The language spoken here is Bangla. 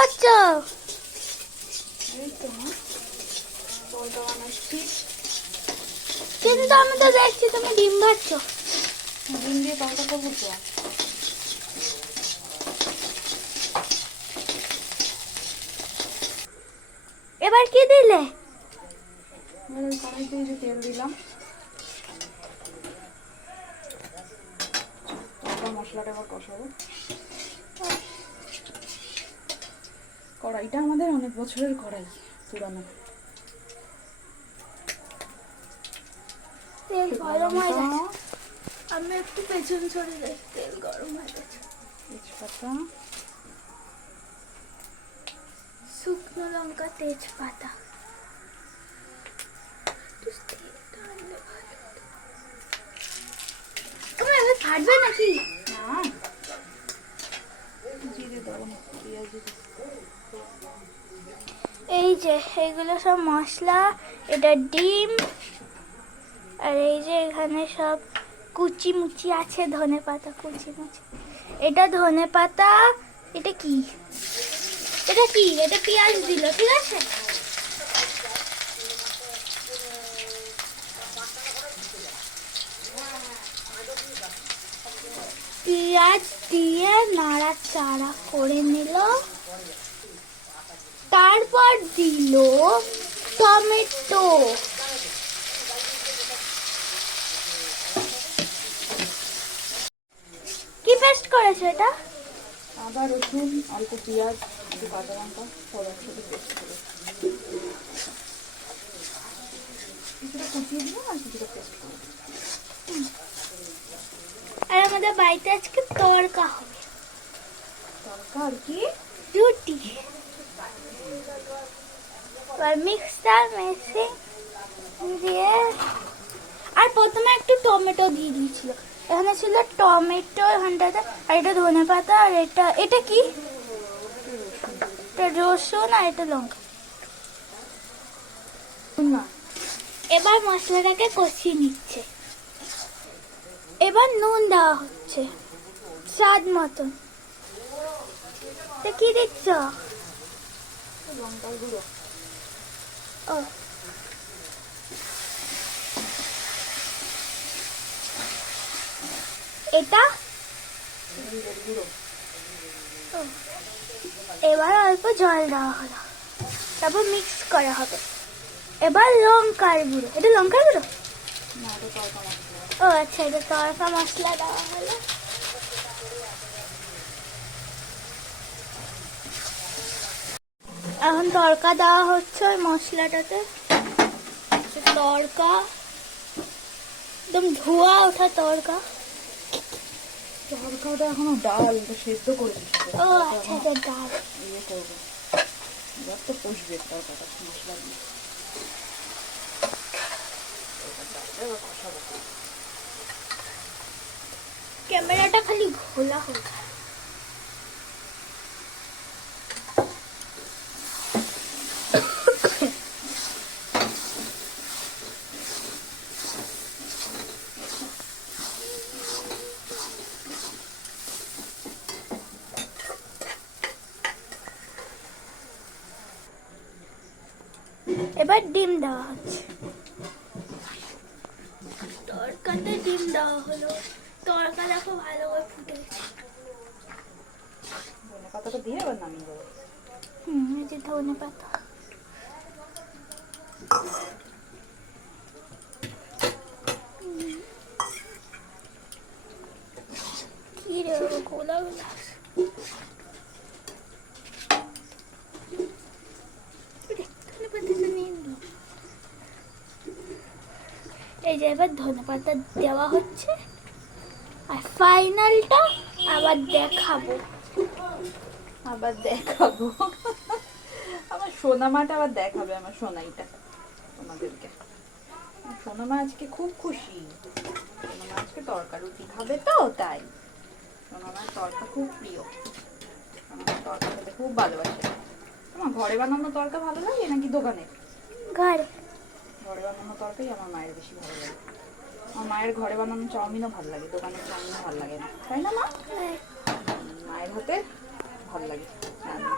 করছো? এই তো মা বলটা বানাচ্ছি। কিন্তু আমি তো দেখছি তুমি ডিম ভাজছো। ডিম দিয়ে তরকা করবো তো। এবার কি দিলে? কড়াইতে যে তেল দিলাম, মশলাটা এবার কষাবো। কড়াইটা আমাদের অনেক বছরের কড়াই, পুরানো। তেল গরম হয়ে গেছে, আমি একটু পেছন সরে যাই। তেল গরম হয়ে গেছে। তেজপাতা, শুকনো লঙ্কা, তেজপাতা। তুমি এবার ফাটবে নাকি? না জিরে দেবো না, পেঁয়াজ দেবো। এই যে এগুলো সব মশলা, এটা ডিম, আর এই যে এখানে সব কুচি মুচি আছে, ধনে পাতা কুচি মুচি। এটা ধনে পাতা। এটা কি? এটা কি? এটা পেঁয়াজ দিল, ঠিক আছে। পেঁয়াজ দিয়ে নাড়াচাড়া করে নিল, তারপর দিল টমেটো। কি পেস্ট করেছে এটা? আদা, রসুন, অল্প পেঁয়াজ, একটু কাঁচা লঙ্কা সব একসাথে পেস্ট করে কিছুটা কুচিয়ে দিলাম আর কিছুটা পেস্ট করে। আর আমাদের বাড়িতে আজকে তড়কা হবে। তরকা আর কি? রুটি। এবার মিক্সচার মেশিন দিয়ে, আর প্রথমে একটু টমেটো দিয়ে দিয়েছিল। এখানে ছিল টমেটো, এখানটাতে, আর এটা ধনে পাতা, আর এটা কি? এটা রসুন, আর এটা লঙ্কা। এবার মশলাটাকে কষিয়ে নিচ্ছে। এবার নুন দেওয়া হচ্ছে স্বাদ মতন। কি দিচ্ছ? লঙ্কার গুঁড়ো। ও, এটা গুঁড়ো। এবার অল্প জল দেওয়া হলো, তারপর মিক্স করা হবে। এবার লঙ্কার গুঁড়ো। এটা লঙ্কার গুঁড়ো? না, এটা তরকা মশলা। ও আচ্ছা, এটা তড়কা মশলা দেওয়া হলো। এখন তড়কা দেওয়া হচ্ছে ওই মশলাটাতে। তড়কা একদম ধোয়া ওঠা তড়কা। তরকাটা এখনো ডাল, এটা সেদ্ধ করে দিচ্ছি। ও আচ্ছা, এটা ডাল। ইয়ে করবো, এবার তো কষবে তরকাটা মশলা দিয়ে। ক্যামেরাটা খালি ঘোলা হয়ে যায়। এবার ডিম দেওয়া হচ্ছে। তরকাতে ডিম দেওয়া হলো। তরকা দেখো ভালো করে ফুটে গেছে। ধনে পাতাটা দিয়ে এবার নামিয়ে দেবো। এই যে ধনে পাতা। কি রে গোলা গোলা। এই যে এবার ধনে পাতা দেওয়া হচ্ছে, আর ফাইনালটা আবার দেখাবো। আমার সোনামাটা আবার দেখাবে, আমার সোনাইটা তোমাদেরকে। সোনামা আজকে খুব খুশি। সোনামা আজকে তরকা রুটি খাবে তো, তাই সোনামার তরকা খুব প্রিয়। সোনামার তরকা খেতে খুব ভালোবাসে। তোমার ঘরে বানানো তরকা ভালো লাগে নাকি দোকানে? ঘরে বানানো তরকারি আমার মায়ের বেশি ভালো লাগে। আমার মায়ের ঘরে বানানো চাউমিনও ভালো লাগে, দোকানের চাউমিনও ভালো লাগে না, তাই না মা? মায়ের হাতে ভালো লাগে রান্না।